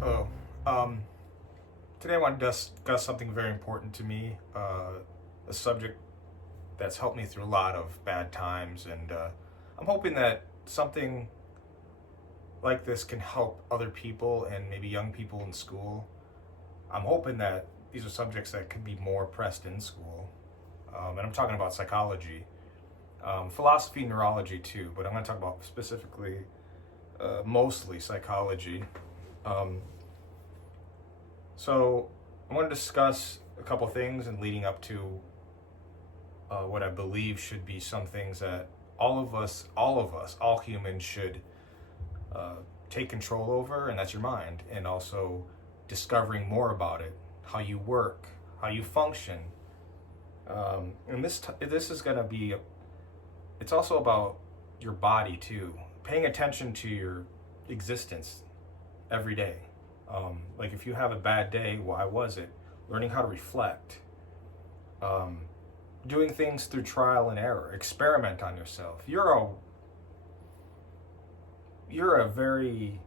Hello. Today I want to discuss something very important to me, a subject that's helped me through a lot of bad times, and I'm hoping that something like this can help other people and maybe young people in school. I'm hoping that these are subjects that could be more pressed in school, and I'm talking about psychology, philosophy, neurology too, but I'm going to talk about specifically, mostly psychology. So I want to discuss a couple things and leading up to what I believe should be some things that all humans should take control over, and that's your mind, and also discovering more about it, how you work, how you function. And this is going to be, it's also about your body too, paying attention to your existence every day. Like if you have a bad day, why was it? Learning how to reflect. Doing things through trial and error. Experiment on yourself. You're a very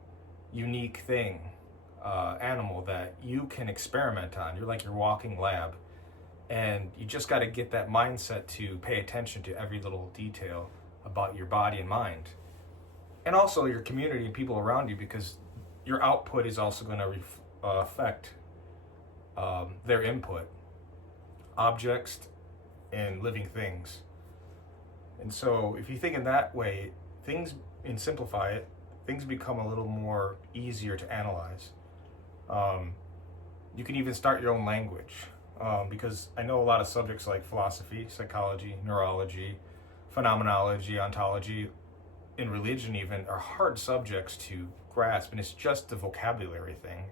unique thing, animal that you can experiment on. You're like your walking lab. And you just got to get that mindset to pay attention to every little detail about your body and mind. And also your community and people around you, because your output is also going to affect their input, objects and living things. And so if you think in that way, and simplify it, things become a little more easier to analyze. You can even start your own language, because I know a lot of subjects like philosophy, psychology, neurology, phenomenology, ontology, and religion even are hard subjects to grasp, and it's just the vocabulary thing.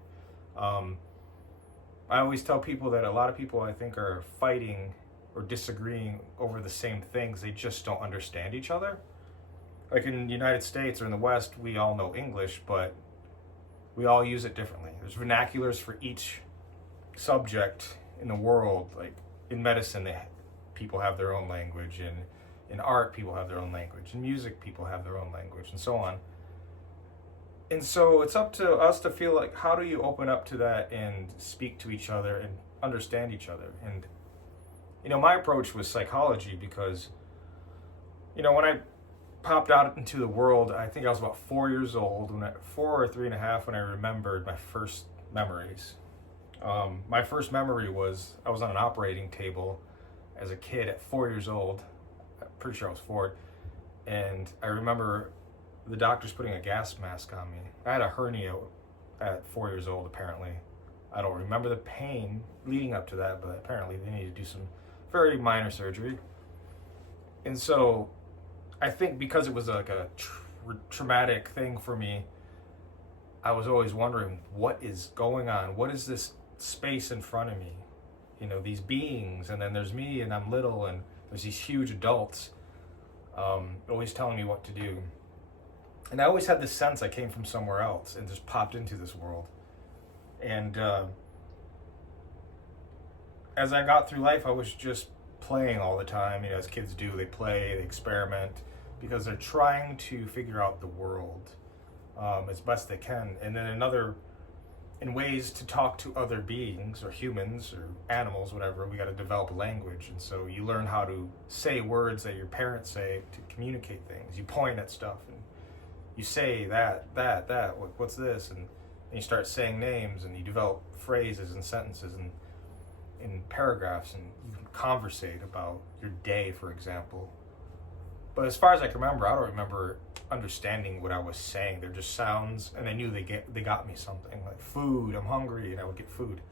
I always tell people that a lot of people, I think, are fighting or disagreeing over the same things. They just don't understand each other. Like in the United States or in the West, we all know English, but we all use it differently. There's vernaculars for each subject in the world. Like in medicine, people have their own language, and in art, people have their own language. In music, people have their own language, and so on. And so it's up to us to feel like, how do you open up to that and speak to each other and understand each other? And, my approach was psychology because, when I popped out into the world, I think I was about 4 years old, 4 or 3.5, when I remembered my first memories. My first memory was I was on an operating table as a kid at 4 years old. I'm pretty sure I was 4. And I remember the doctor's putting a gas mask on me. I had a hernia at 4 years old, apparently. I don't remember the pain leading up to that, but apparently they needed to do some very minor surgery. And so I think because it was like a traumatic thing for me, I was always wondering, what is going on? What is this space in front of me? These beings, and then there's me, and I'm little, and there's these huge adults always telling me what to do. And I always had this sense I came from somewhere else and just popped into this world. And as I got through life, I was just playing all the time. As kids do, they play, they experiment, because they're trying to figure out the world as best they can. And then in ways to talk to other beings or humans or animals, whatever, we got to develop a language. And so you learn how to say words that your parents say to communicate things. You point at stuff and you say that, what's this? And you start saying names, and you develop phrases and sentences and in paragraphs, and you can conversate about your day, for example. But as far as I can remember, I don't remember understanding what I was saying. They're just sounds, and I knew they got me something, like food, I'm hungry, and I would get food.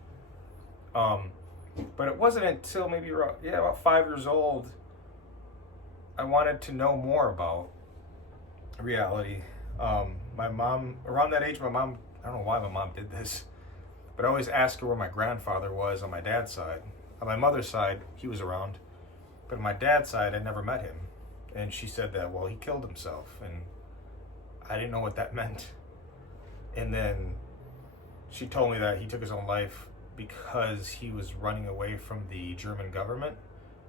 But it wasn't until maybe about 5 years old, I wanted to know more about reality. My mom, around that age, I don't know why my mom did this, but I always asked her where my grandfather was on my dad's side. On my mother's side, he was around, but on my dad's side, I never met him. And she said that, well, he killed himself, and I didn't know what that meant. And then she told me that he took his own life because he was running away from the German government.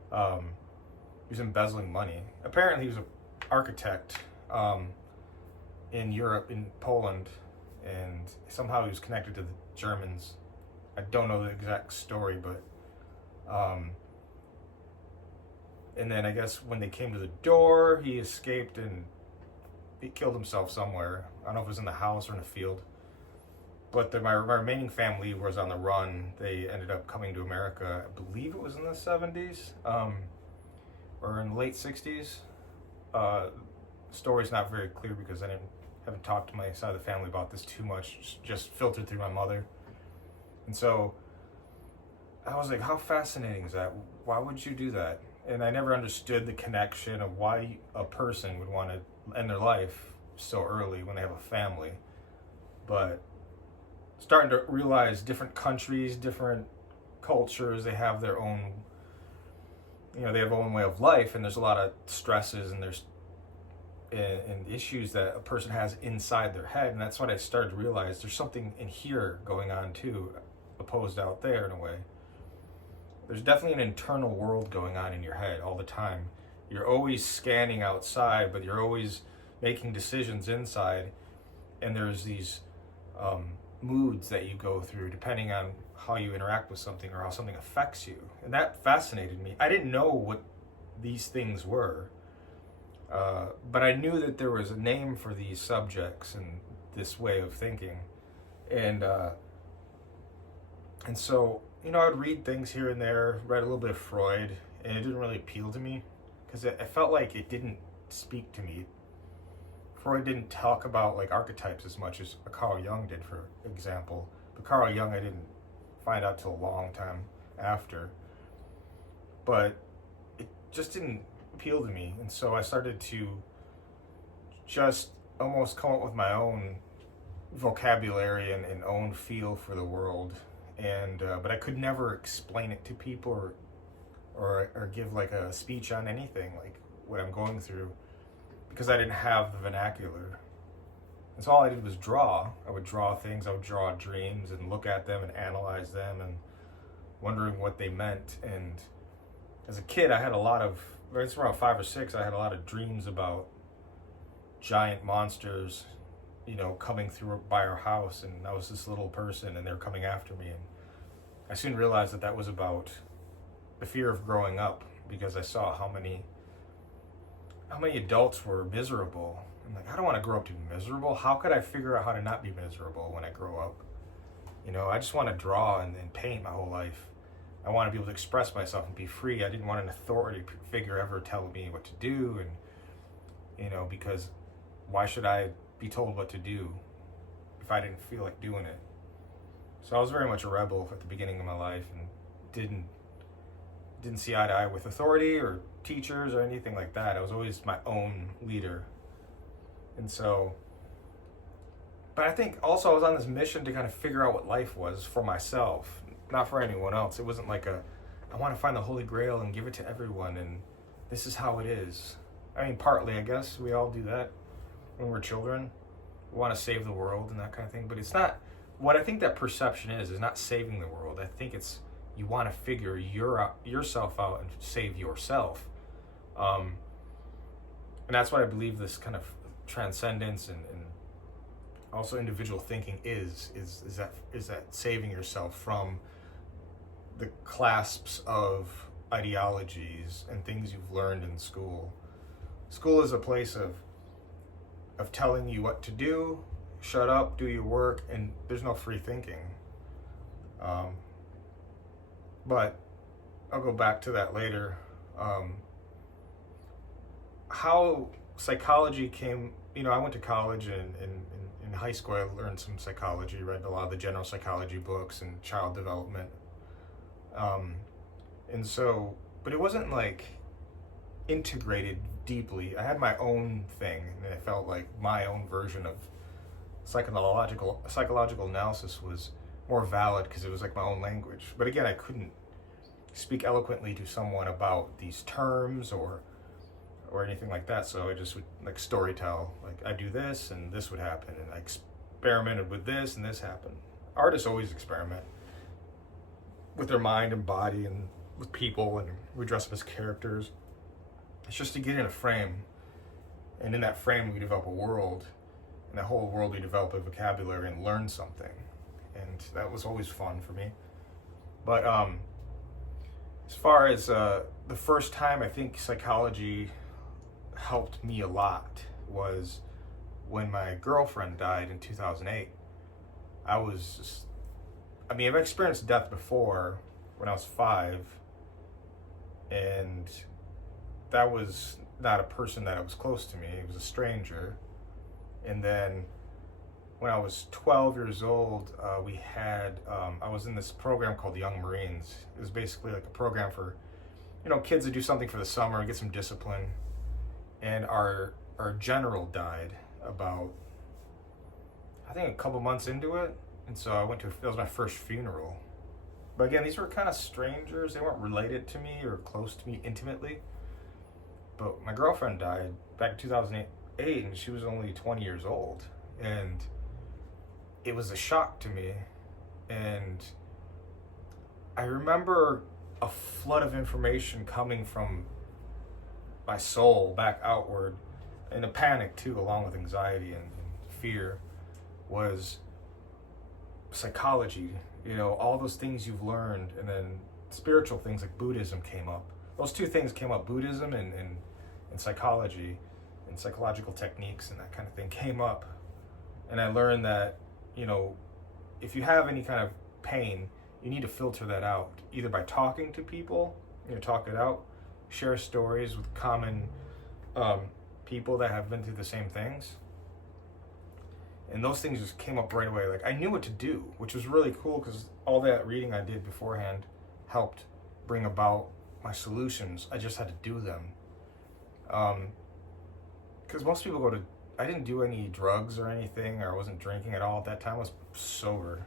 He was embezzling money. Apparently he was an architect in Europe, in Poland, and somehow he was connected to the Germans. I don't know the exact story, but and then I guess when they came to the door, he escaped and he killed himself somewhere. I don't know if it was in the house or in a field. But my remaining family was on the run. They ended up coming to America, I believe it was in the 70s, or in the late 60s. The story's not very clear because I haven't talked to my side of the family about this too much, just filtered through my mother. And so I was like, how fascinating is that? Why would you do that? And I never understood the connection of why a person would want to end their life so early when they have a family. But starting to realize different countries, different cultures, they have their own, they have their own way of life, and there's a lot of stresses and there's and issues that a person has inside their head. And that's when I started to realize there's something in here going on too, opposed out there in a way. There's definitely an internal world going on in your head all the time. You're always scanning outside, but you're always making decisions inside. And there's these moods that you go through depending on how you interact with something or how something affects you. And that fascinated me. I didn't know what these things were, but I knew that there was a name for these subjects and this way of thinking. And so, I would read things here and there, read a little bit of Freud, and it didn't really appeal to me because I felt like it didn't speak to me. Freud didn't talk about like archetypes as much as Carl Jung did, for example. But Carl Jung I didn't find out till a long time after. But it just didn't appeal to me. And so I started to just almost come up with my own vocabulary and own feel for the world. And but I could never explain it to people or give like a speech on anything, like what I'm going through, because I didn't have the vernacular. And so all I did was draw. I would draw things, I would draw dreams and look at them and analyze them and wondering what they meant. And as a kid, I had a lot of, it's around 5 or 6, I had a lot of dreams about giant monsters, coming through by our house, and I was this little person and they're coming after me. And I soon realized that was about the fear of growing up, because I saw how many adults were miserable. I'm like, I don't want to grow up to be miserable. How could I figure out how to not be miserable when I grow up? I just want to draw and paint my whole life. I want to be able to express myself and be free. I didn't want an authority figure ever telling me what to do, and because why should I be told what to do if I didn't feel like doing it? So I was very much a rebel at the beginning of my life and didn't see eye to eye with authority or teachers or anything like that. I was always my own leader. And so, but I think also I was on this mission to kind of figure out what life was for myself, not for anyone else. It wasn't like I want to find the Holy Grail and give it to everyone and this is how it is. I mean, partly, I guess, we all do that when we're children. We want to save the world and that kind of thing, but it's not, what I think that perception is not saving the world. I think it's, you want to figure yourself out and save yourself. And that's what I believe this kind of transcendence and also individual thinking is that saving yourself from the clasps of ideologies and things you've learned in school. School is a place of telling you what to do, shut up, do your work, and there's no free thinking. But I'll go back to that later. How psychology came, I went to college and in high school I learned some psychology, read a lot of the general psychology books and child development. And so, but it wasn't like integrated deeply. I had my own thing and it felt like my own version of psychological analysis was more valid because it was like my own language. But again, I couldn't speak eloquently to someone about these terms or anything like that, so I just would like story tell, like I do this and this would happen, and I experimented with this and this happened. Artists always experiment with their mind and body and with people, and we dress up as characters. It's just to get in a frame, and in that frame we develop a world, in that whole world, we develop a vocabulary and learn something, and that was always fun for me. But as far as the first time I think psychology helped me a lot was when my girlfriend died in 2008. I've experienced death before when I was 5, and that was not a person that was close to me. It was a stranger. And then when I was 12 years old, I was in this program called Young Marines. It was basically like a program for, kids to do something for the summer and get some discipline. And our general died about, I think, a couple months into it. And so that was my first funeral. But again, these were kind of strangers. They weren't related to me or close to me intimately. But my girlfriend died back in 2008, and she was only 20 years old. And it was a shock to me. And I remember a flood of information coming from my soul back outward, and a panic too, along with anxiety and fear, was psychology. All those things you've learned, and then spiritual things like Buddhism came up. Those two things came up, Buddhism and psychology and psychological techniques and that kind of thing came up. And I learned that, if you have any kind of pain, you need to filter that out, either by talking to people, talk it out, share stories with common people that have been through the same things. And those things just came up right away. Like, I knew what to do, which was really cool, because all that reading I did beforehand helped bring about my solutions. I just had to do them. Because most people I didn't do any drugs or anything, or I wasn't drinking at all at that time. I was sober.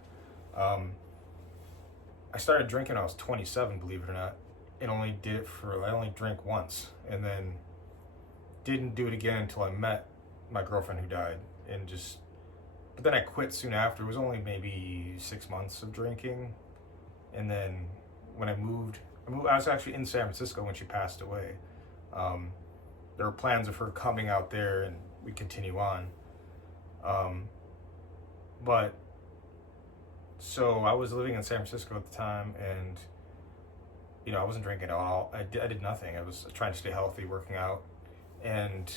I started drinking when I was 27, believe it or not, and I only drank once, and then didn't do it again until I met my girlfriend who died, but then I quit soon after. It was only maybe 6 months of drinking. And then when I moved, I was actually in San Francisco when she passed away. There were plans of her coming out there and we continue on. But so I was living in San Francisco at the time, and I wasn't drinking at all. I did nothing. I was trying to stay healthy, working out, and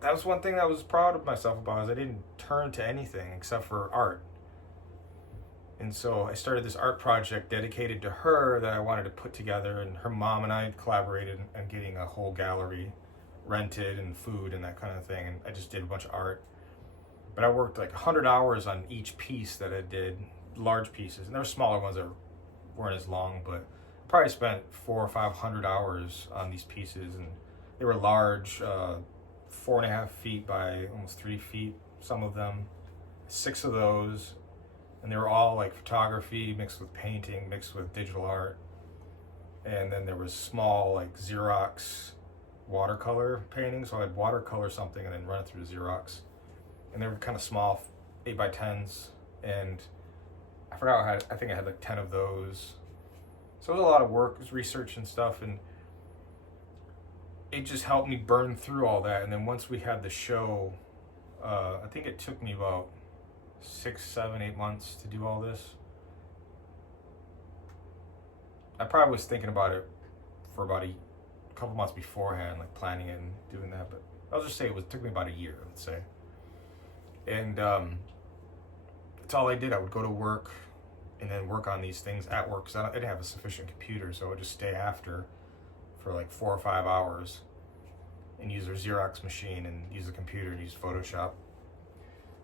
that was one thing that I was proud of myself about, is I didn't turn to anything except for art. And so I started this art project dedicated to her that I wanted to put together, and her mom and I collaborated on getting a whole gallery rented and food and that kind of thing, and I just did a bunch of art. But I worked like 100 hours on each piece that I did, large pieces, and there were smaller ones that weren't as long, but I probably spent 400 or 500 hours on these pieces, and they were large, 4.5 feet by almost 3 feet, some of them, 6 of those, and they were all like photography mixed with painting, mixed with digital art. And then there was small like Xerox watercolor paintings, so I'd watercolor something and then run it through Xerox. And they were kind of small, 8 by 10s, and I forgot I think I had like 10 of those. So it was a lot of work, it was research and stuff, and it just helped me burn through all that. And then once we had the show, I think it took me about 6, 7, 8 months to do all this. I probably was thinking about it for about a couple months beforehand, like planning it and doing that, but I'll just say it took me about a year, let's say. And that's all I did. I would go to work and then work on these things at work, because I didn't have a sufficient computer, so I would just stay after for like 4 or 5 hours and use their Xerox machine and use the computer and use Photoshop.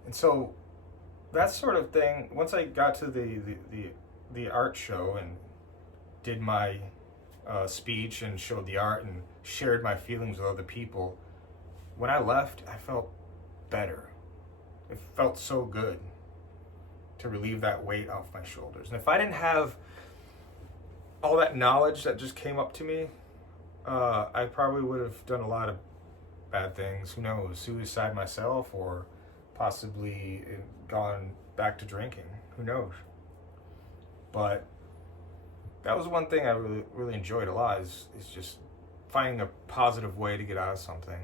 And so that sort of thing, once I got to the art show and did my speech and showed the art and shared my feelings with other people, when I left, I felt better. It felt so good to relieve that weight off my shoulders. And if I didn't have all that knowledge that just came up to me, I probably would have done a lot of bad things. Who knows? Suicide myself, or possibly gone back to drinking. Who knows? But that was one thing I really enjoyed a lot, is just finding a positive way to get out of something.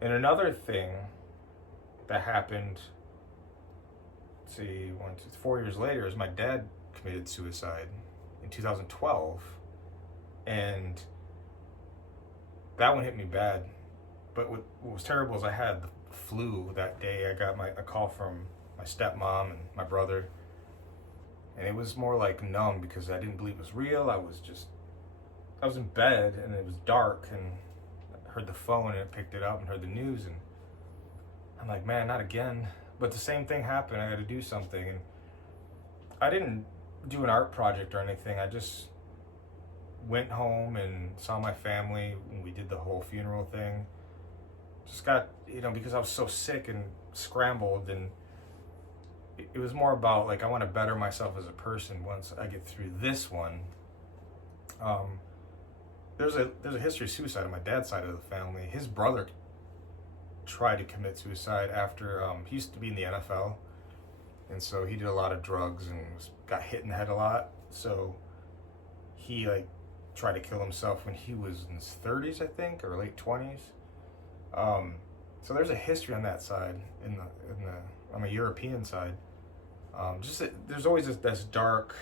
And another thing that happened, let's see, 4 years later, is my dad committed suicide in 2012. And that one hit me bad. But what was terrible is I had the flu that day. I got a call from my stepmom and my brother. And it was more like numb because I didn't believe it was real. I was in bed and it was dark, and I heard the phone and it picked it up and heard the news, and I'm like, man, not again. But the same thing happened. I got to do something. And I didn't do an art project or anything. I just went home and saw my family, and we did the whole funeral thing. Just got, because I was so sick and scrambled, and it was more about like, I want to better myself as a person once I get through this one. There's a history of suicide on my dad's side of the family. His brother tried to commit suicide after he used to be in the NFL, and so he did a lot of drugs and got hit in the head a lot. So he tried to kill himself when he was in his 30s, I think, or late 20s. So there's a history on that side, on the European side. There's always this dark,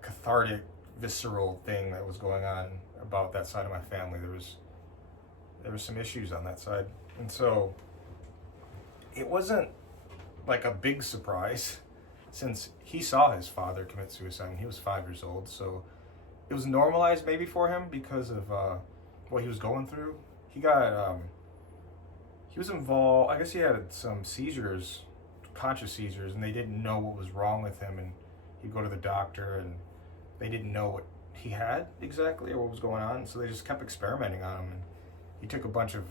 cathartic, visceral thing that was going on about that side of my family. There was some issues on that side, and so it wasn't like a big surprise, since he saw his father commit suicide when he was 5 years old. So it was normalized maybe for him because of what he was going through. He was involved. I guess he had some seizures, conscious seizures, and they didn't know what was wrong with him. And he'd go to the doctor, and they didn't know what he had exactly or what was going on. So they just kept experimenting on him. And he took a bunch of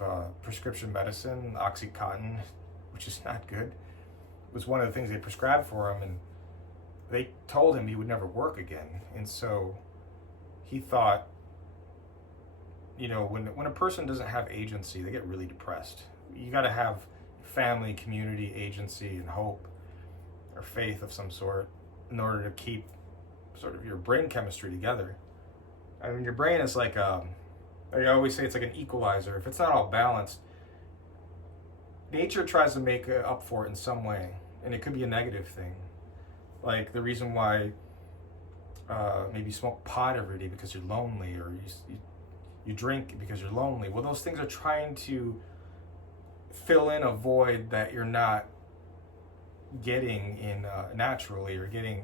prescription medicine, Oxycontin, which is not good. It was one of the things they prescribed for him, and they told him he would never work again. And so he thought, when a person doesn't have agency, they get really depressed. You got to have family, community, agency, and hope, or faith of some sort, in order to keep sort of your brain chemistry together. I mean, your brain is like I always say, it's like an equalizer. If it's not all balanced, nature tries to make up for it in some way, and it could be a negative thing. Like the reason why maybe you smoke pot every day because you're lonely, or you drink because you're lonely. Well, those things are trying to fill in a void that you're not getting in naturally, or getting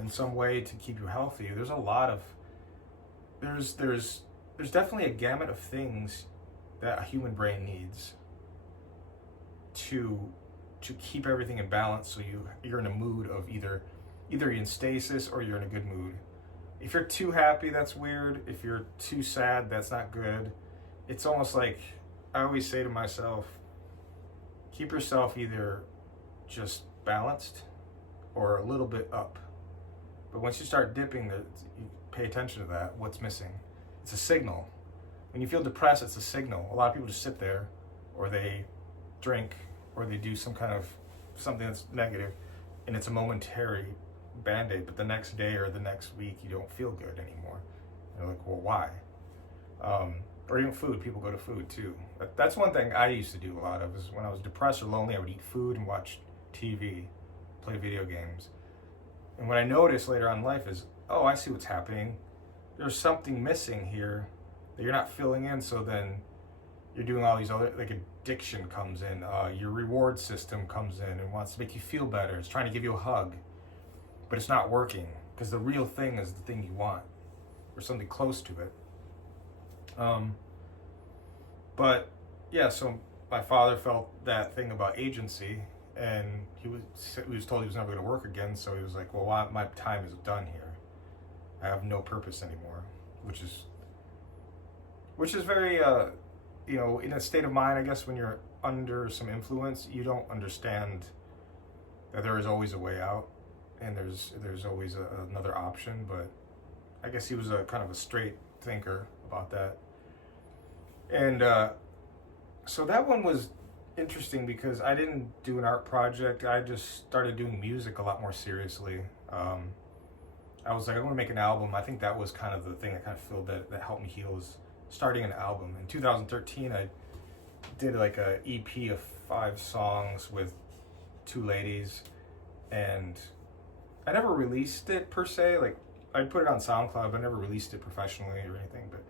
in some way to keep you healthy. There's a lot of there's definitely a gamut of things that a human brain needs to keep everything in balance, so you're in a mood of either you're in stasis or you're in a good mood. If you're too happy, that's weird. If you're too sad, that's not good. It's almost like, I always say to myself, keep yourself either just balanced or a little bit up. But once you start dipping, you pay attention to that, what's missing. It's a signal. When you feel depressed, it's a signal. A lot of people just sit there, or they drink, or they do some kind of something that's negative, and it's a momentary Band-Aid, but the next day or the next week you don't feel good anymore. And you're like, well, why? Or even food. People go to food too. That's one thing I used to do a lot of, is when I was depressed or lonely, I would eat food and watch TV, play video games. And what I noticed later on in life is, oh, I see what's happening. There's something missing here that you're not filling in, so then you're doing all these other, like addiction comes in, your reward system comes in and wants to make you feel better. It's trying to give you a hug, but it's not working, because the real thing is the thing you want, or something close to it. But yeah, so my father felt that thing about agency, and he was told he was never going to work again. So he was like, well, my time is done here. I have no purpose anymore, which is very, in a state of mind, I guess, when you're under some influence, you don't understand that there is always a way out, and there's always another option. But I guess he was a kind of a straight thinker about that. And so that one was interesting, because I didn't do an art project. I just started doing music a lot more seriously. I was like, I want to make an album. I think that was kind of the thing that kind of filled that helped me heal, was starting an album. In 2013, I did like a EP of 5 songs with 2 ladies, and I never released it per se. Like, I put it on SoundCloud, but I never released it professionally or anything. But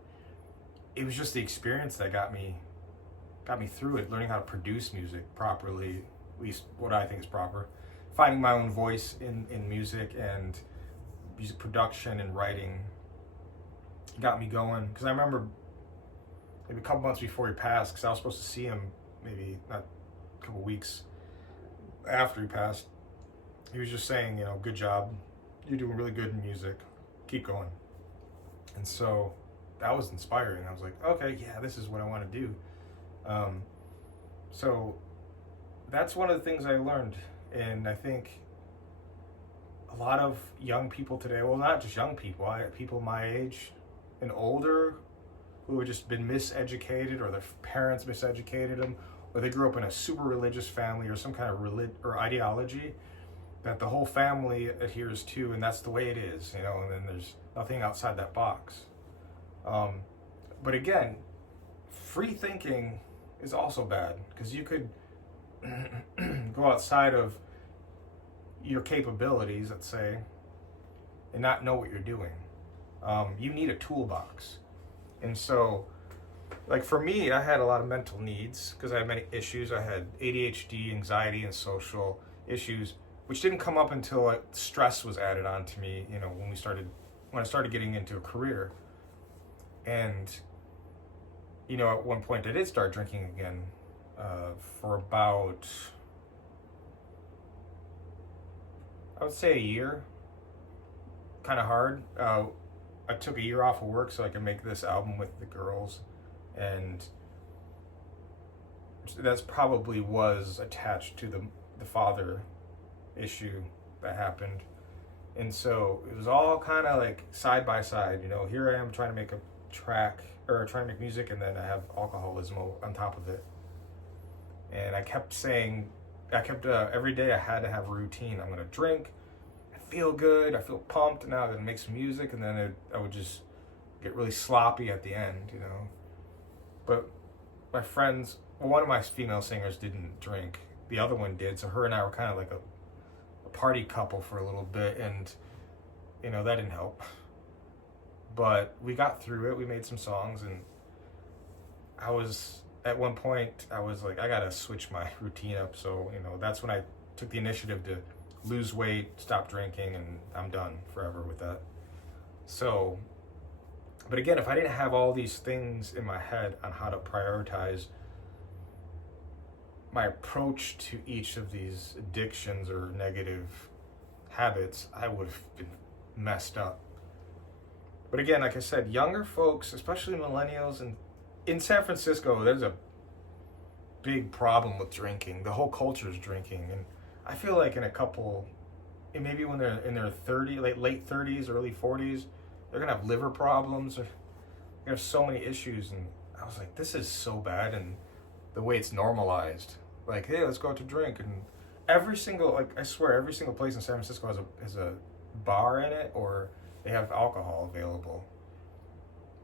it was just the experience that got me through it, learning how to produce music properly, at least what I think is proper, finding my own voice in music and music production and writing got me going. Because I remember maybe a couple months before he passed, because I was supposed to see him maybe not a couple weeks after he passed, he was just saying, good job, you're doing really good in music, keep going. And so that was inspiring. I was like, okay, yeah, this is what I want to do. So that's one of the things I learned. And I think a lot of young people today, well, not just young people, people my age and older who have just been miseducated, or their parents miseducated them, or they grew up in a super religious family or some kind of or ideology that the whole family adheres to, and that's the way it is, and then there's nothing outside that box. But again, free thinking is also bad, because you could go outside of your capabilities, let's say, and not know what you're doing. You need a toolbox. And so, like for me, I had a lot of mental needs because I had many issues. I had ADHD, anxiety, and social issues, which didn't come up until stress was added on to me, when I started getting into a career. And, at one point I did start drinking again for about, I would say, a year. Kind of hard. I took a year off of work so I could make this album with the girls, and that's probably was attached to the father issue that happened. And so it was all kind of like side by side, here I am trying to make a track, or trying to make music, and then I have alcoholism on top of it. And I kept every day I had to have a routine. I'm going to drink, feel good, I feel pumped, now I'm gonna make some music, and then I would just get really sloppy at the end, But my friends, one of my female singers didn't drink, the other one did, so her and I were kind of like a party couple for a little bit, and that didn't help. But we got through it, we made some songs, and at one point I was like, I gotta switch my routine up, so that's when I took the initiative to lose weight, stop drinking, and I'm done forever with that. So, but again, if I didn't have all these things in my head on how to prioritize my approach to each of these addictions or negative habits, I would have been messed up. But again, like I said, younger folks, especially millennials, and in San Francisco, there's a big problem with drinking. The whole culture is drinking, and I feel like maybe when they're in their late 30s, early 40s, they're gonna have liver problems, or they're gonna have so many issues. And I was like, this is so bad, and the way it's normalized, like, hey, let's go out to drink, and every single place in San Francisco has a bar in it, or they have alcohol available.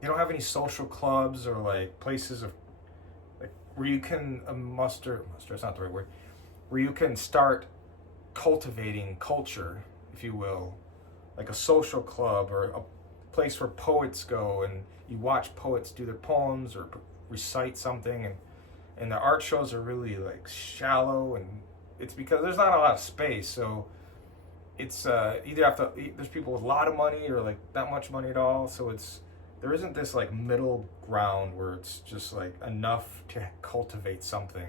You don't have any social clubs or like places of like where you can muster. It's not the right word. Where you can start cultivating culture, if you will, like a social club or a place where poets go and you watch poets do their poems or recite something, and the art shows are really like shallow, and it's because there's not a lot of space, so it's there's people with a lot of money or like not much money at all, so there isn't this like middle ground where it's just like enough to cultivate something.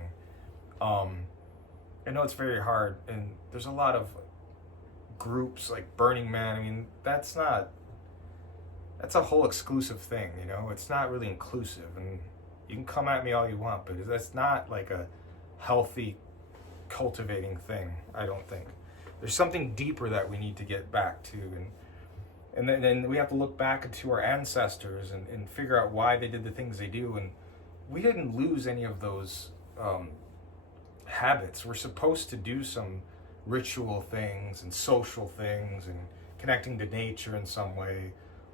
I know it's very hard, and there's a lot of groups like Burning Man. I mean, that's a whole exclusive thing, It's not really inclusive, and you can come at me all you want, but that's not like a healthy cultivating thing, I don't think. There's something deeper that we need to get back to, and then we have to look back into our ancestors and figure out why they did the things they do, and we didn't lose any of those habits. We're supposed to do some ritual things and social things and connecting to nature in some way,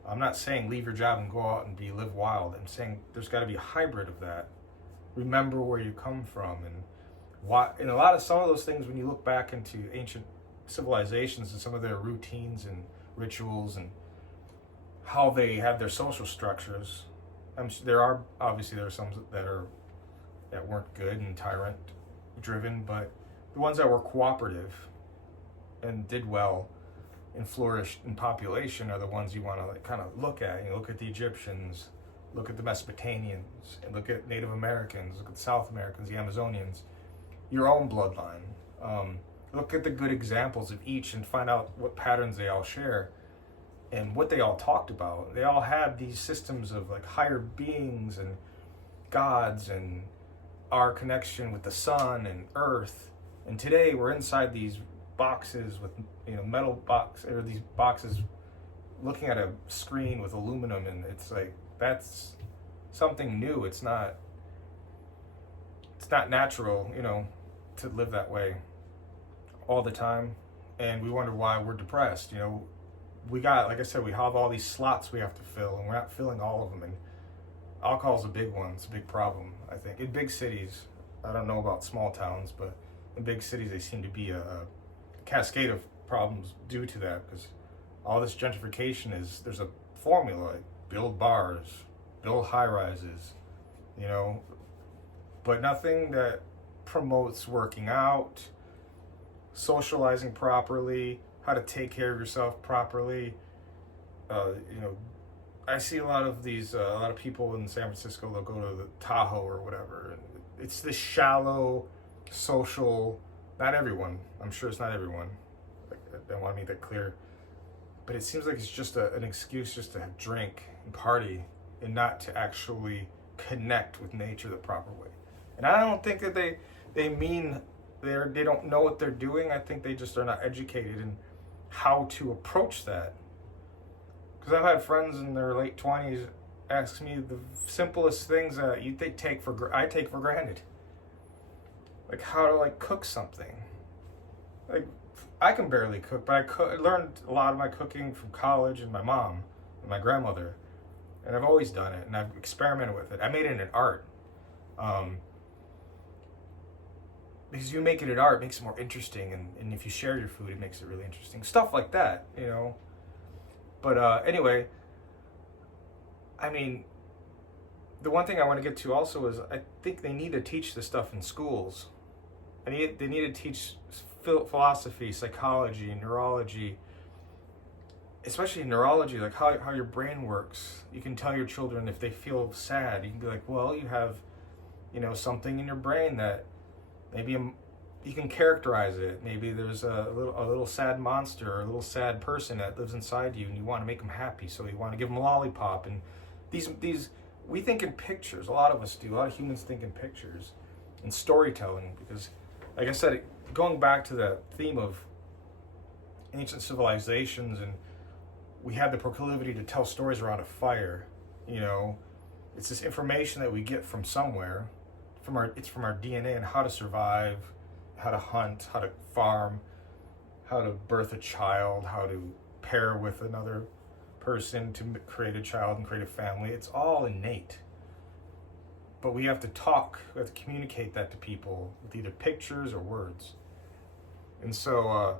I'm not saying leave your job and go out and live wild. I'm saying there's got to be a hybrid of that. Remember where you come from, and why. And some of those things, when you look back into ancient civilizations and some of their routines and rituals and how they had their social structures, there are some that weren't good and tyrant driven, but the ones that were cooperative and did well and flourished in population are the ones you want to kind of look at. You look at the Egyptians, look at the Mesopotamians, and look at Native Americans, look at the South Americans, the Amazonians, your own bloodline. Look at the good examples of each and find out what patterns they all share and what they all talked about. They all had these systems of like higher beings and gods and our connection with the sun and earth. And today we're inside these boxes with metal box, or these boxes looking at a screen with aluminum, and it's like that's something new. It's not natural, to live that way all the time. And we wonder why we're depressed. We got, like I said, we have all these slots we have to fill, and we're not filling all of them. And alcohol's a big one. It's a big problem, I think. In big cities, I don't know about small towns, but in big cities, they seem to be a cascade of problems due to that, because all this gentrification there's a formula, like build bars, build high rises, but nothing that promotes working out, socializing properly, how to take care of yourself properly. I see a lot of people in San Francisco, they'll go to the Tahoe or whatever, and it's this shallow social. Not everyone. I'm sure it's not everyone. I want to make that clear. But it seems like it's just an excuse just to drink and party and not to actually connect with nature the proper way. And I don't think that they mean they don't know what they're doing. I think they just are not educated in how to approach that. Because I've had friends in their late 20s ask me the simplest things that I take for granted. Like how to cook something. Like I can barely cook, but I learned a lot of my cooking from college and my mom and my grandmother, and I've always done it, and I've experimented with it. I made it an art, because you make it an art, it makes it more interesting, and if you share your food, it makes it really interesting. Stuff like that, But anyway, I mean, the one thing I want to get to also is I think they need to teach this stuff in schools. They need to teach philosophy, psychology, neurology, especially neurology, like how your brain works. You can tell your children if they feel sad. You can be like, well, you have, something in your brain that maybe you can characterize it. Maybe there's a little sad monster or a little sad person that lives inside you, and you want to make them happy, so you want to give them a lollipop. And these we think in pictures. A lot of us do. A lot of humans think in pictures and storytelling, because, like I said, going back to the theme of ancient civilizations, and we had the proclivity to tell stories around a fire. It's this information that we get from somewhere, it's from our DNA, and how to survive, how to hunt, how to farm, how to birth a child, how to pair with another person to create a child and create a family. It's all innate. But we have to talk, we have to communicate that to people with either pictures or words. And so,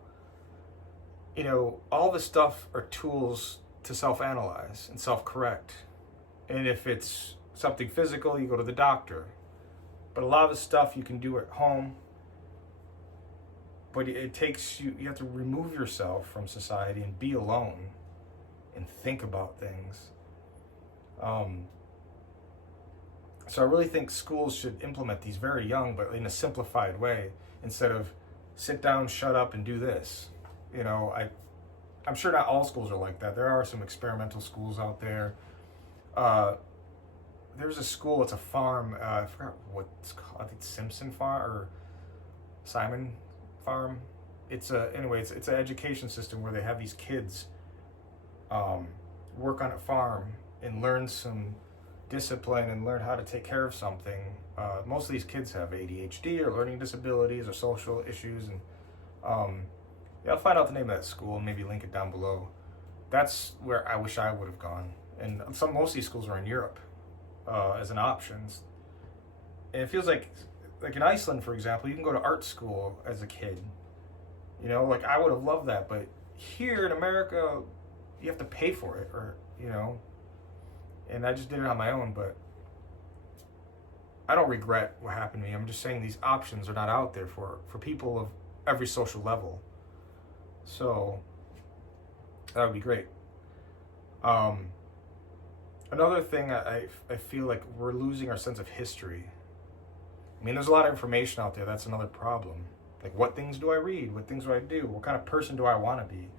all this stuff are tools to self-analyze and self-correct. And if it's something physical, you go to the doctor. But a lot of the stuff you can do at home, but it takes you have to remove yourself from society and be alone and think about things. So I really think schools should implement these very young, but in a simplified way, instead of sit down, shut up, and do this. I'm sure not all schools are like that. There are some experimental schools out there. There's a school, it's a farm, I forgot what it's called. I think Simpson Farm or Simon Farm. It's an education system where they have these kids work on a farm and learn some discipline and learn how to take care of something. Most of these kids have ADHD or learning disabilities or social issues, and I'll find out the name of that school and maybe link it down below. that's where I wish I would have gone. And most of these schools are in Europe as an option. And it feels like in Iceland, for example, you can go to art school as a kid. You know, like I would have loved that, but here in America, you have to pay for it, or you know. And I just did it on my own, but I don't regret what happened to me. I'm just saying these options are not out there for people of every social level. So that would be great. Another thing, I feel like we're losing our sense of history. I mean, there's a lot of information out there. That's another problem. Like, what things do I read? What things do I do? What kind of person do I want to be?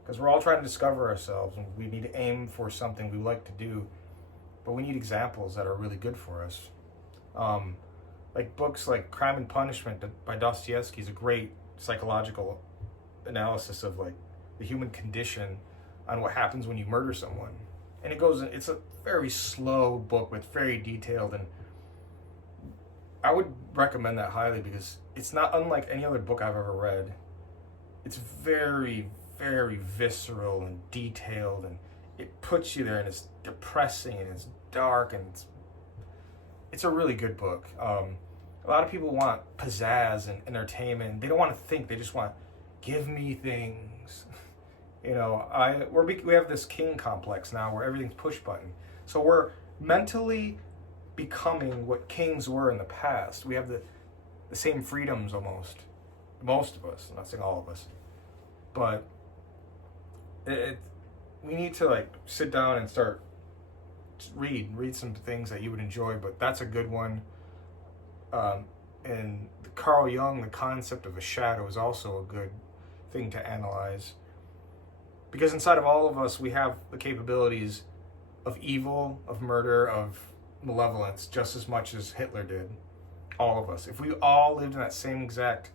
Because we're all trying to discover ourselves, and we need to aim for something we like to do, but we need examples that are really good for us. Like books like Crime and Punishment by Dostoevsky is a great psychological analysis of like the human condition on what happens when you murder someone. And it's a very slow book, but very detailed, and I would recommend that highly because it's not unlike any other book I've ever read. It's very, very visceral and detailed, and it puts you there, and it's depressing and it's dark, and it's a really good book. A lot of people want pizzazz and entertainment. They don't want to think. They just want, give me things. You know, we have this king complex now where everything's push button. So we're mentally becoming what kings were in the past. We have the same freedoms almost. Most of us. I'm not saying all of us. But we need to like sit down and start read some things that you would enjoy, but that's a good one. And Carl Jung, the concept of a shadow, is also a good thing to analyze. Because inside of all of us, we have the capabilities of evil, of murder, of malevolence, just as much as Hitler did. All of us. If we all lived in that same exact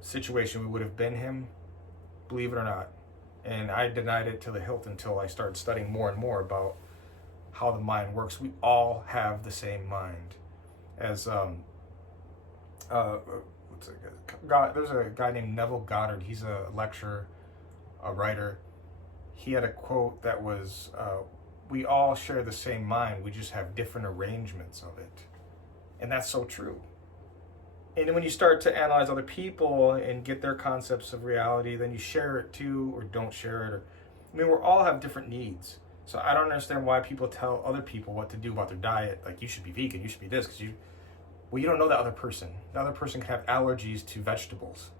situation, we would have been him, believe it or not. And I denied it to the hilt until I started studying more and more about how the mind works. We all have the same mind. As there's a guy named Neville Goddard. He's a lecturer, a writer. He had a quote that was, we all share the same mind, we just have different arrangements of it. And that's so true. And when you start to analyze other people and get their concepts of reality, then you share it too, or don't share it. We all have different needs. So I don't understand why people tell other people what to do about their diet. Like, you should be vegan, you should be this, because you don't know the other person. The other person can have allergies to vegetables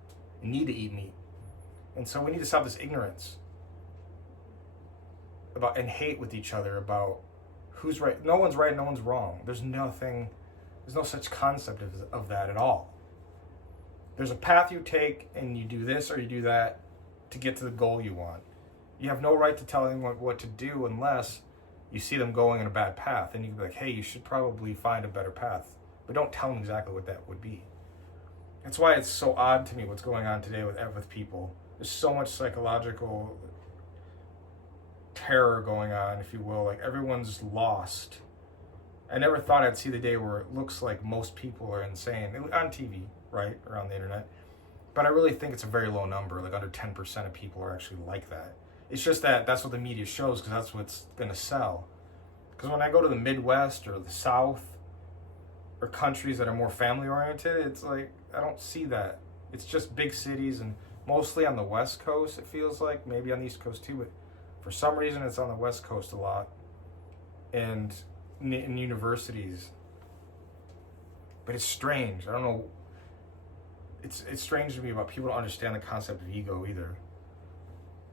and need to eat meat. And so we need to stop this ignorance about and hate with each other about who's right. No one's right, no one's wrong. There's no such concept of that at all. There's a path you take, and you do this or you do that to get to the goal you want. You have no right to tell anyone what to do unless you see them going in a bad path. And you can be like, hey, you should probably find a better path. But don't tell them exactly what that would be. That's why it's so odd to me what's going on today with people. There's so much psychological terror going on, if you will. Like, everyone's lost. I never thought I'd see the day where it looks like most people are insane. On TV, right? Or on the internet. But I really think it's a very low number. Like, under 10% of people are actually like that. It's just that's what the media shows, because that's what's going to sell. Because when I go to the Midwest or the South, or countries that are more family-oriented, it's like, I don't see that. It's just big cities, and mostly on the West Coast, it feels like. Maybe on the East Coast too, but for some reason it's on the West Coast a lot. And in universities. But it's strange. I don't know. It's strange to me about people don't understand the concept of ego either.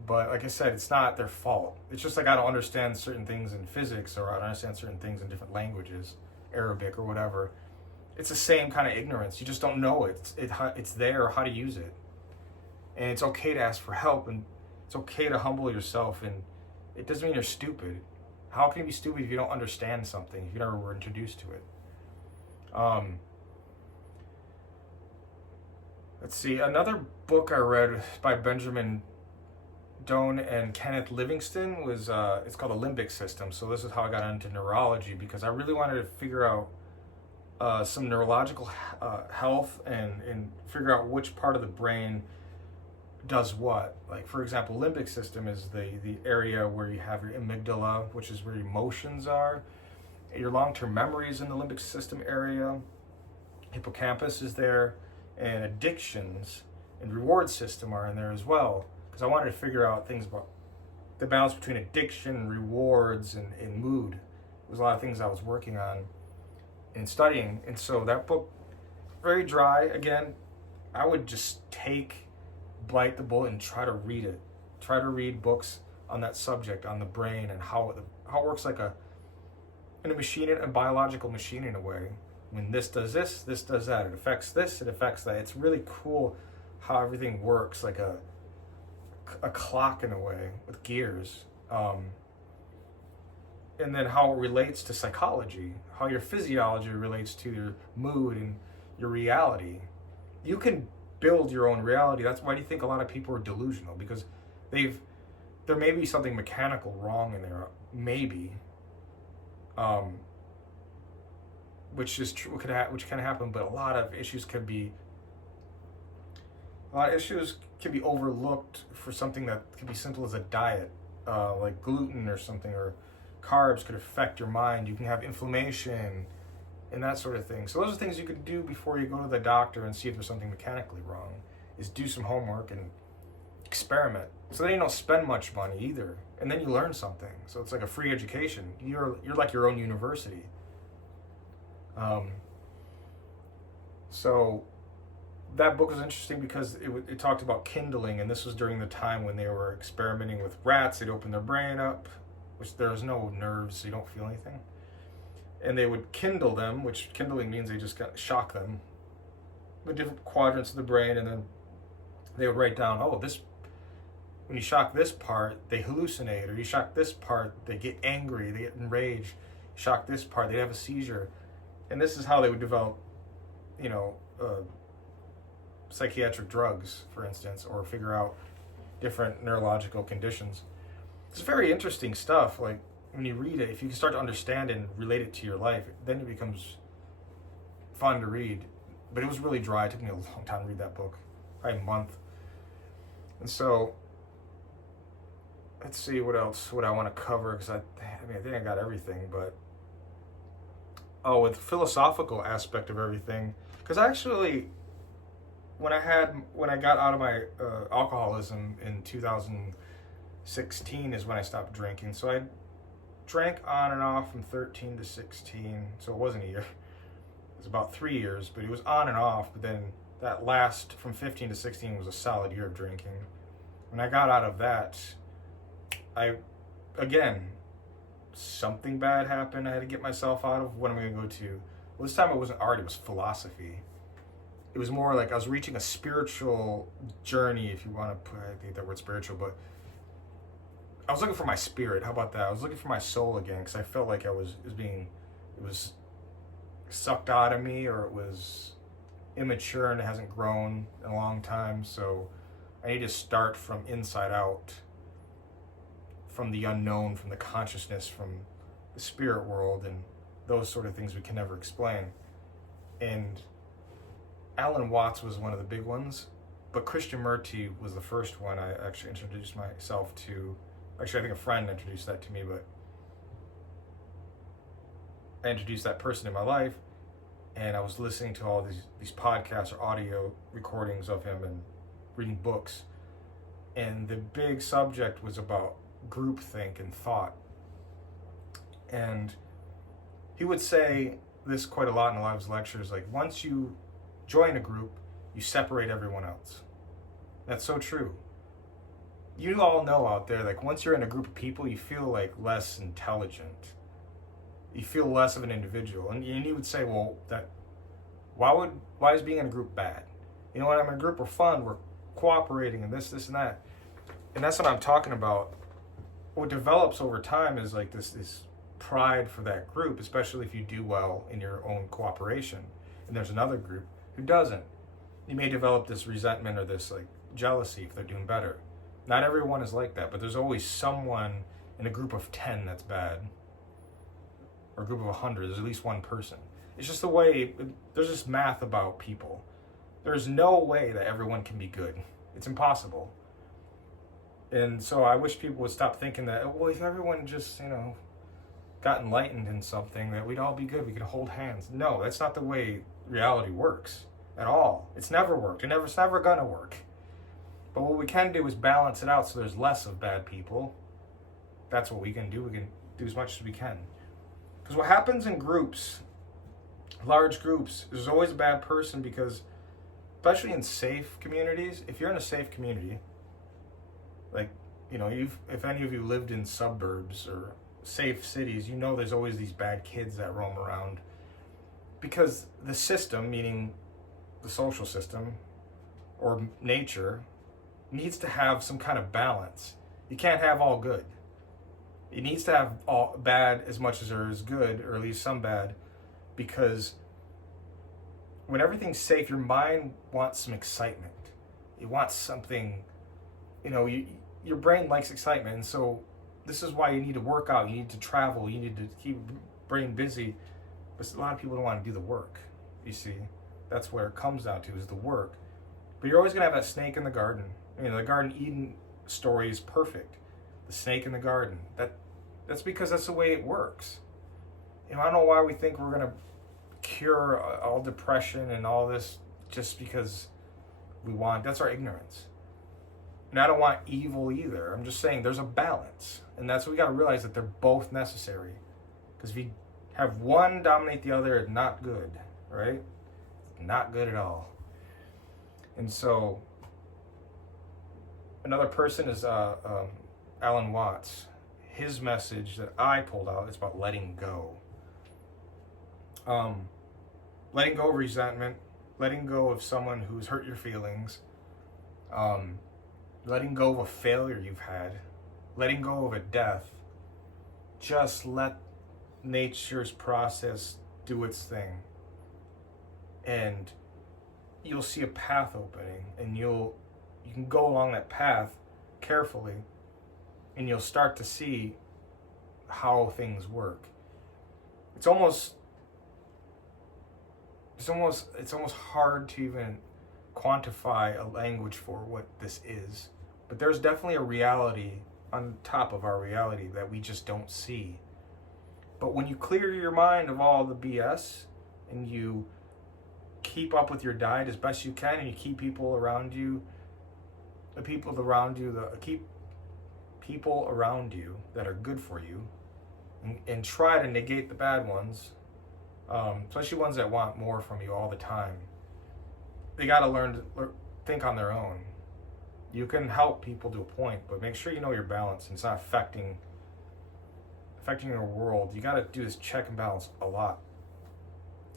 But like I said, it's not their fault. It's just like I don't understand certain things in physics, or I don't understand certain things in different languages, Arabic or whatever. It's the same kind of ignorance. You just don't know it's there, or how to use it. And it's okay to ask for help, and it's okay to humble yourself, and it doesn't mean you're stupid. How can you be stupid if you don't understand something, if you never were introduced to it? Let's see, another book I read by Benjamin Doane and Kenneth Livingston was, it's called The Limbic System. So this is how I got into neurology, because I really wanted to figure out some neurological health and figure out which part of the brain does what. Like, for example, limbic system is the area where you have your amygdala, which is where your emotions are. Your long-term memory is in the limbic system area. Hippocampus is there, and addictions and reward system are in there as well. Because I wanted to figure out things about the balance between addiction, rewards, and mood. It was a lot of things I was working on and studying. And so that book, very dry. Again, I would just bite the bullet and try to read it. Try to read books on that subject, on the brain, and how it works like in a machine, a biological machine in a way. When this does this, this does that. It affects this, it affects that. It's really cool how everything works like a clock in a way with gears. And then how it relates to psychology, how your physiology relates to your mood and your reality. You can build your own reality. That's why do you think a lot of people are delusional? Because there may be something mechanical wrong in there, maybe, which is true, which can happen. But a lot of issues can be overlooked for something that can be simple as a diet, like gluten or something, or carbs could affect your mind. You can have inflammation and that sort of thing. So those are things you could do before you go to the doctor and see if there's something mechanically wrong, is do some homework and experiment. So then you don't spend much money either, and then you learn something. So it's like a free education. You're like your own university. So that book was interesting because it talked about kindling, and this was during the time when they were experimenting with rats. They'd open their brain up, which there's no nerves, so you don't feel anything. And they would kindle them, which kindling means they just shock them with different quadrants of the brain, and then they would write down, when you shock this part, they hallucinate, or you shock this part, they get angry, they get enraged. Shock this part, they have a seizure. And this is how they would develop, psychiatric drugs, for instance, or figure out different neurological conditions. It's very interesting stuff. Like, when you read it, if you can start to understand and relate it to your life, then it becomes fun to read. But it was really dry. It took me a long time to read that book, probably a month. And so, let's see what I want to cover, because I think I got everything. But with the philosophical aspect of everything, because actually, when I got out of my alcoholism in 2016 is when I stopped drinking. So I drank on and off from 13 to 16, so it wasn't a year. It was about 3 years, but it was on and off. But then that last, from 15 to 16, was a solid year of drinking. When I got out of that, something bad happened. I had to get myself out of. What am I going to go to? Well, this time it wasn't art, it was philosophy. It was more like I was reaching a spiritual journey, if you want to put, I think that word spiritual, but I was looking for my spirit. How about that? I was looking for my soul again, because I felt like it was sucked out of me, or it was immature and it hasn't grown in a long time. So I need to start from inside out, from the unknown, from the consciousness, from the spirit world, and those sort of things we can never explain. And Alan Watts was one of the big ones, but Krishnamurti was the first one I actually introduced myself to. Actually, I think a friend introduced that to me, but I introduced that person in my life, and I was listening to all these podcasts or audio recordings of him and reading books, and the big subject was about groupthink and thought. And he would say this quite a lot in a lot of his lectures, like, once you join a group, you separate everyone else. That's so true. You all know out there, like, once you're in a group of people, you feel like less intelligent. You feel less of an individual. And you would say, well, why is being in a group bad? You know what, I'm in a group, we're fun, we're cooperating, and this and that. And that's what I'm talking about. What develops over time is like this pride for that group, especially if you do well in your own cooperation. And there's another group who doesn't. You may develop this resentment or this like jealousy if they're doing better. Not everyone is like that, but there's always someone in a group of 10 that's bad, or a group of 100. There's at least one person. It's just the way, there's this math about people. There's no way that everyone can be good. It's impossible. And so I wish people would stop thinking that, well, if everyone just, got enlightened in something, that we'd all be good, we could hold hands. No, that's not the way reality works at all. It's never worked. It's never gonna work. But what we can do is balance it out so there's less of bad people. That's what we can do. We can do as much as we can. Because what happens in groups, large groups, there's always a bad person, because especially in safe communities, if you're in a safe community, like, if any of you lived in suburbs or safe cities, there's always these bad kids that roam around, because the system, meaning the social system or nature, needs to have some kind of balance. You can't have all good. It needs to have all bad as much as there is good, or at least some bad, because when everything's safe, your mind wants some excitement. It wants something, your brain likes excitement. And so this is why you need to work out, you need to travel, you need to keep brain busy. But a lot of people don't want to do the work, you see. That's where it comes down to, is the work. But you're always going to have that snake in the garden. The Garden Eden story is perfect. The snake in the garden. That's because that's the way it works. I don't know why we think we're going to cure all depression and all this just because we want. That's our ignorance. And I don't want evil either. I'm just saying there's a balance. And that's what we got to realize, that they're both necessary. Because if you have one dominate the other, it's not good, right? Not good at all. And so another person is Alan Watts. His message that I pulled out is about letting go. Letting go of resentment, letting go of someone who's hurt your feelings, letting go of a failure you've had, letting go of a death. Just let nature's process do its thing. And you'll see a path opening, and you can go along that path carefully, and you'll start to see how things work. It's almost hard to even quantify a language for what this is, but there's definitely a reality on top of our reality that we just don't see. But when you clear your mind of all the BS, and you keep up with your diet as best you can, and you keep people around you, keep people around you that are good for you, and try to negate the bad ones, especially ones that want more from you all the time. They got to learn to think on their own. You can help people to a point, but make sure you know your balance and it's not affecting your world. You got to do this check and balance a lot,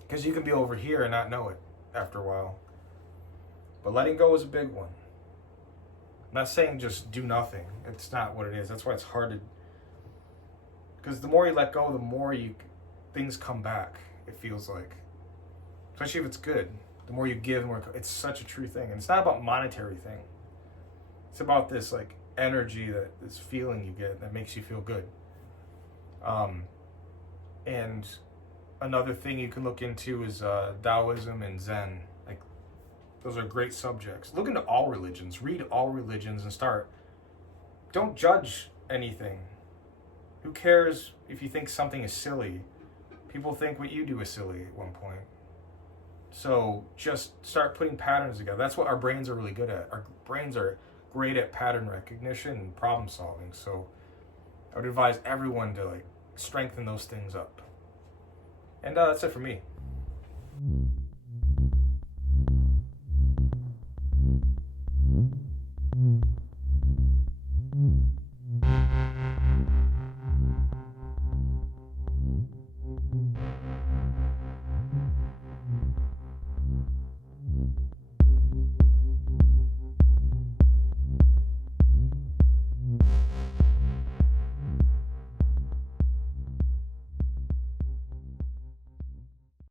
because you can be over here and not know it after a while. But letting go is a big one. I'm not saying just do nothing. It's not what it is. That's why it's hard to, because the more you let go, the more things come back, it feels like. Especially if it's good. The more you give, the more it's such a true thing. And it's not about monetary thing. It's about this energy, this feeling you get that makes you feel good. And another thing you can look into is Taoism and Zen. Those are great subjects. Look into all religions. Read all religions and don't judge anything. Who cares if you think something is silly? People think what you do is silly at one point. So just start putting patterns together. That's what our brains are really good at. Our brains are great at pattern recognition and problem solving. So I would advise everyone to strengthen those things up. And that's it for me.